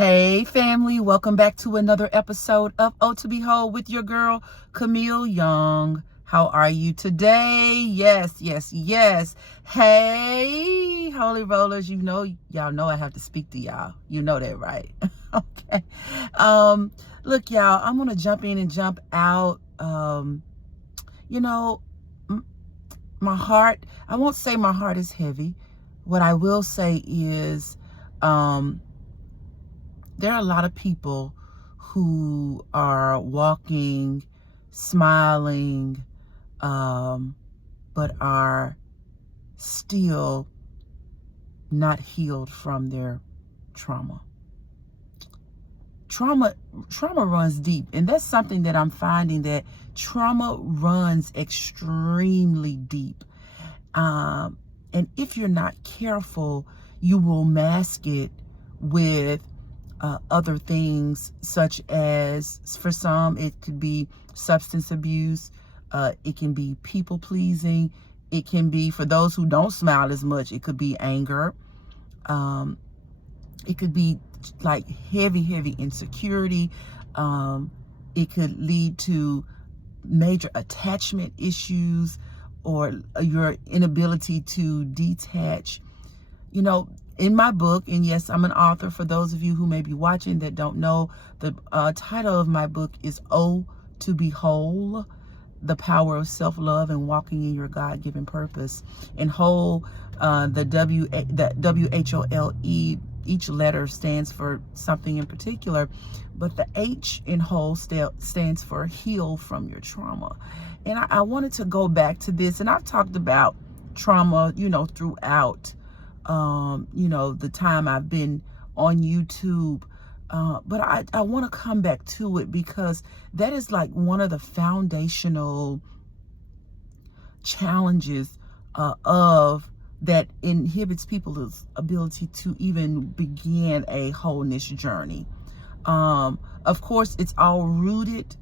Hey family, welcome back to another episode of Ohtobewhole with your girl, Camille Young. How are you today? Yes. Hey, Holy Rollers, y'all know I have to speak to y'all. You know that, right? Okay. Look, y'all, I'm gonna jump in and jump out. You know, my heart, I won't say my heart is heavy. What I will say is, there are a lot of people who are walking, smiling, but are still not healed from their trauma. Trauma runs deep, and that's something that I'm finding, that trauma runs extremely deep. And if you're not careful, you will mask it with other things, such as, for some, it could be substance abuse. It can be people pleasing. It can be, for those who don't smile as much, it could be anger. It could be like heavy insecurity. It could lead to major attachment issues, or your inability to detach. In my book, and yes, I'm an author, for those of you who may be watching that don't know, the title of my book is "Oh, to be Whole: The Power of Self-Love and Walking in Your God-Given Purpose." And whole, the WHOLE, each letter stands for something in particular, but the H in whole stands for heal from your trauma. And I wanted to go back to this, and I've talked about trauma, throughout the time I've been on YouTube. But I want to come back to it, because that is like one of the foundational challenges of that inhibits people's ability to even begin a wholeness journey. Of course, it's rooted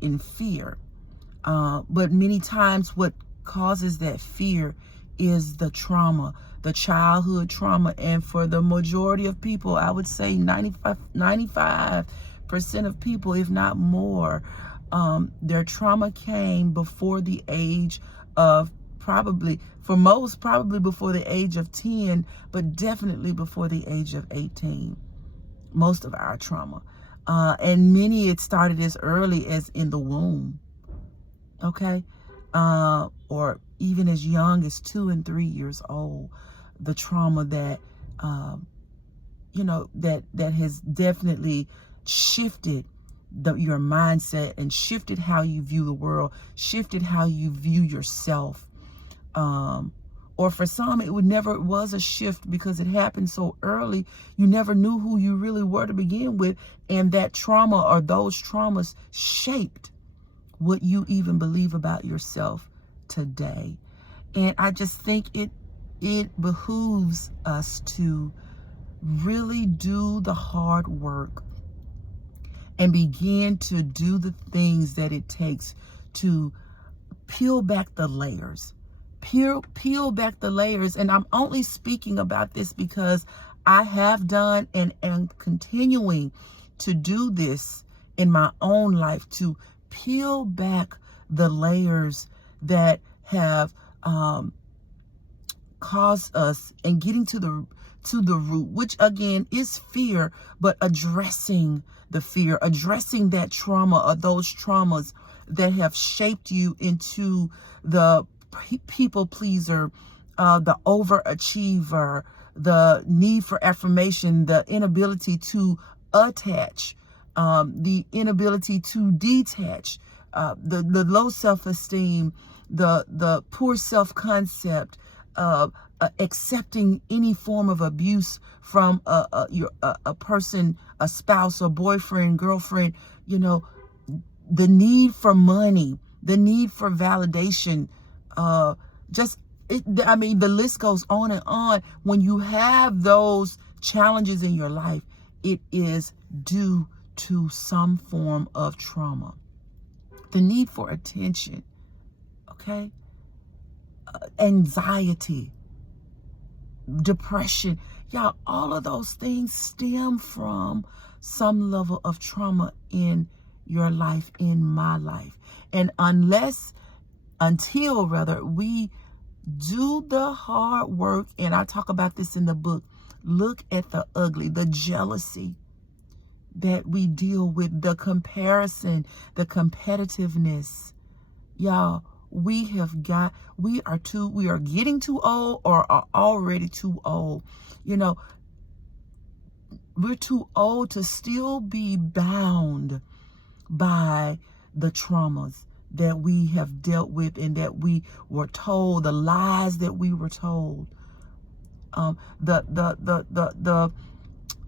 in fear. But many times what causes that fear is the trauma, the childhood trauma. And for the majority of people, I would say 95% of people, if not more, their trauma came before the age of, probably before the age of 10, but definitely before the age of 18. Most of our trauma. And many, it started as early as in the womb. Okay? Or even as young as 2 and 3 years old, the trauma that, that has definitely shifted your mindset, and shifted how you view the world, shifted how you view yourself. Or for some, it never was a shift, because it happened so early, you never knew who you really were to begin with, and that trauma, or those traumas, shaped what you even believe about yourself today. And I just think it behooves us to really do the hard work and begin to do the things that it takes to peel back the layers. Peel back the layers. And I'm only speaking about this because I have done and am continuing to do this in my own life, to peel back the layers that have caused us, and getting to the root, which again is fear, but addressing the fear, addressing that trauma, or those traumas that have shaped you into the people pleaser, the overachiever, the need for affirmation, the inability to attach, the inability to detach, the low self-esteem, the poor self-concept, accepting any form of abuse from a person, a spouse or boyfriend, girlfriend, the need for money, the need for validation, the list goes on and on. When you have those challenges in your life, it is due to some form of trauma. The need for attention, okay? Anxiety, depression. Y'all, all of those things stem from some level of trauma in your life, in my life. And until we do the hard work, and I talk about this in the book, look at the ugly, the jealousy that we deal with, the comparison, the competitiveness. Y'all, we are getting too old or are already too old. You know, we're too old to still be bound by the traumas that we have dealt with and that we were told, the lies that we were told, the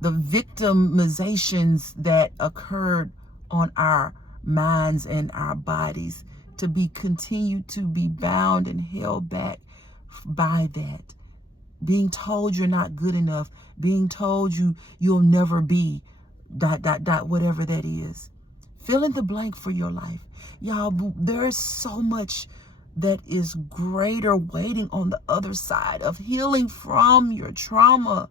victimizations that occurred on our minds and our bodies, to be continued to be bound and held back by that. Being told you're not good enough, being told you'll never be ... whatever that is. Fill in the blank for your life. Y'all, there is so much that is greater waiting on the other side of healing from your trauma.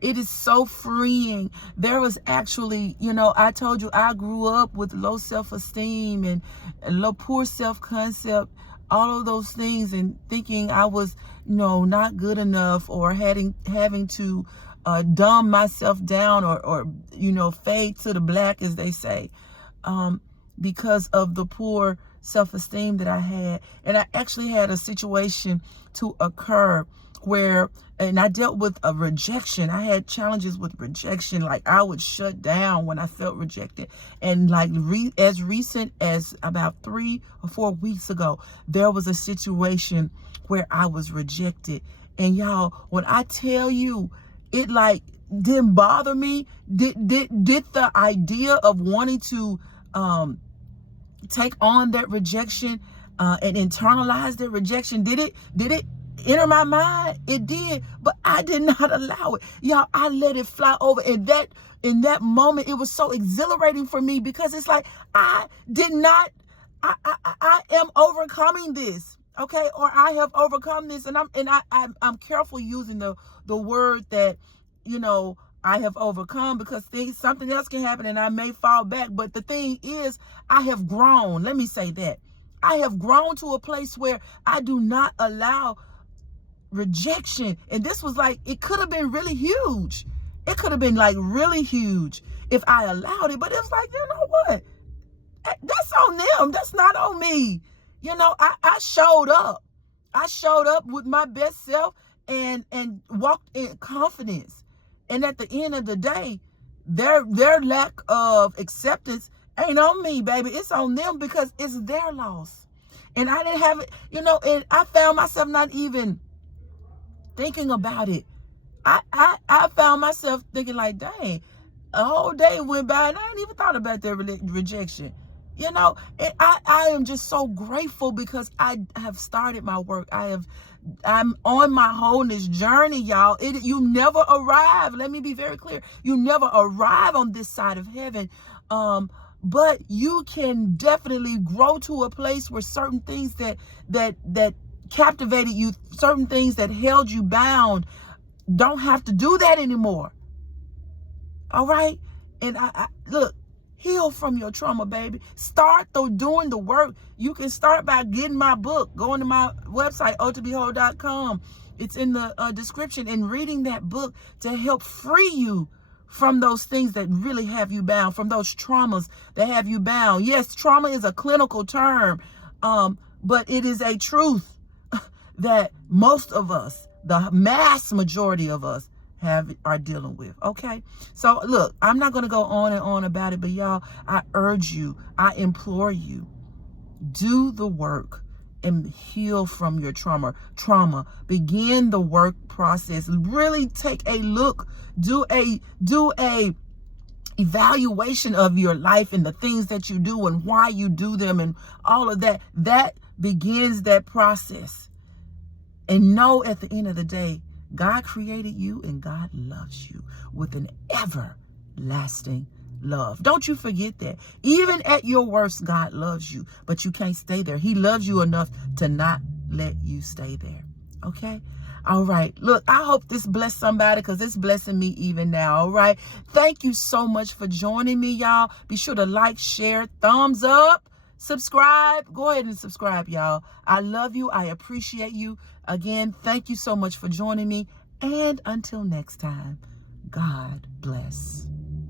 It is so freeing. There was actually, I told you I grew up with low self-esteem and low, poor self-concept, all of those things, and thinking I was, not good enough, or having to dumb myself down or fade to the black, as they say, because of the poor self-esteem that I had. And I actually had a situation to occur where, and I dealt with a rejection. I had challenges with rejection. Like, I would shut down when I felt rejected. And like as recent as about 3 or 4 weeks ago, there was a situation where I was rejected. And y'all, when I tell you, it like didn't bother me. Did the idea of wanting to take on that rejection and internalize that rejection, did it enter my mind? It did, but I did not allow it. Y'all, I let it fly over. And in that moment, it was so exhilarating for me, because it's like I am overcoming this. Okay, or I have overcome this, and I'm careful using the word that, I have overcome, because something else can happen and I may fall back. But the thing is, I have grown. Let me say that. I have grown to a place where I do not allow rejection. And this was like, it could have been really huge. It could have been like really huge if I allowed it. But it was like, you know what? That's on them. That's not on me. I showed up. I showed up with my best self and walked in confidence. And at the end of the day, their lack of acceptance ain't on me, baby. It's on them, because it's their loss. And I didn't have it, and I found myself not even thinking about it. I found myself thinking like, dang, a whole day went by and I ain't even thought about that rejection. And I am just so grateful, because I have started my work. I'm on my wholeness journey, y'all. You never arrive. Let me be very clear. You never arrive on this side of heaven. But you can definitely grow to a place where certain things that captivated you, certain things that held you bound, don't have to do that anymore. All right? And I look, heal from your trauma, baby. Start doing the work. You can start by getting my book, going to my website, ohtobewhole.com. It's in the description, and reading that book to help free you from those things that really have you bound, from those traumas that have you bound. Yes, trauma is a clinical term, but it is a truth that most of us, the mass majority of us, are dealing with. Okay, so look, I'm not going to go on and on about it, but y'all, I urge you, I implore you, do the work and heal from your trauma. Begin the work process. Really take a look, do a evaluation of your life and the things that you do and why you do them and all of that. That begins that process. And know at the end of the day, God created you and God loves you with an everlasting love. Don't you forget that. Even at your worst, God loves you, but you can't stay there. He loves you enough to not let you stay there. Okay? All right. Look, I hope this blessed somebody because it's blessing me even now. All right. Thank you so much for joining me, y'all. Be sure to like, share, thumbs up, subscribe. Go ahead and subscribe, y'all. I love you. I appreciate you. Again, thank you so much for joining me. And until next time, God bless.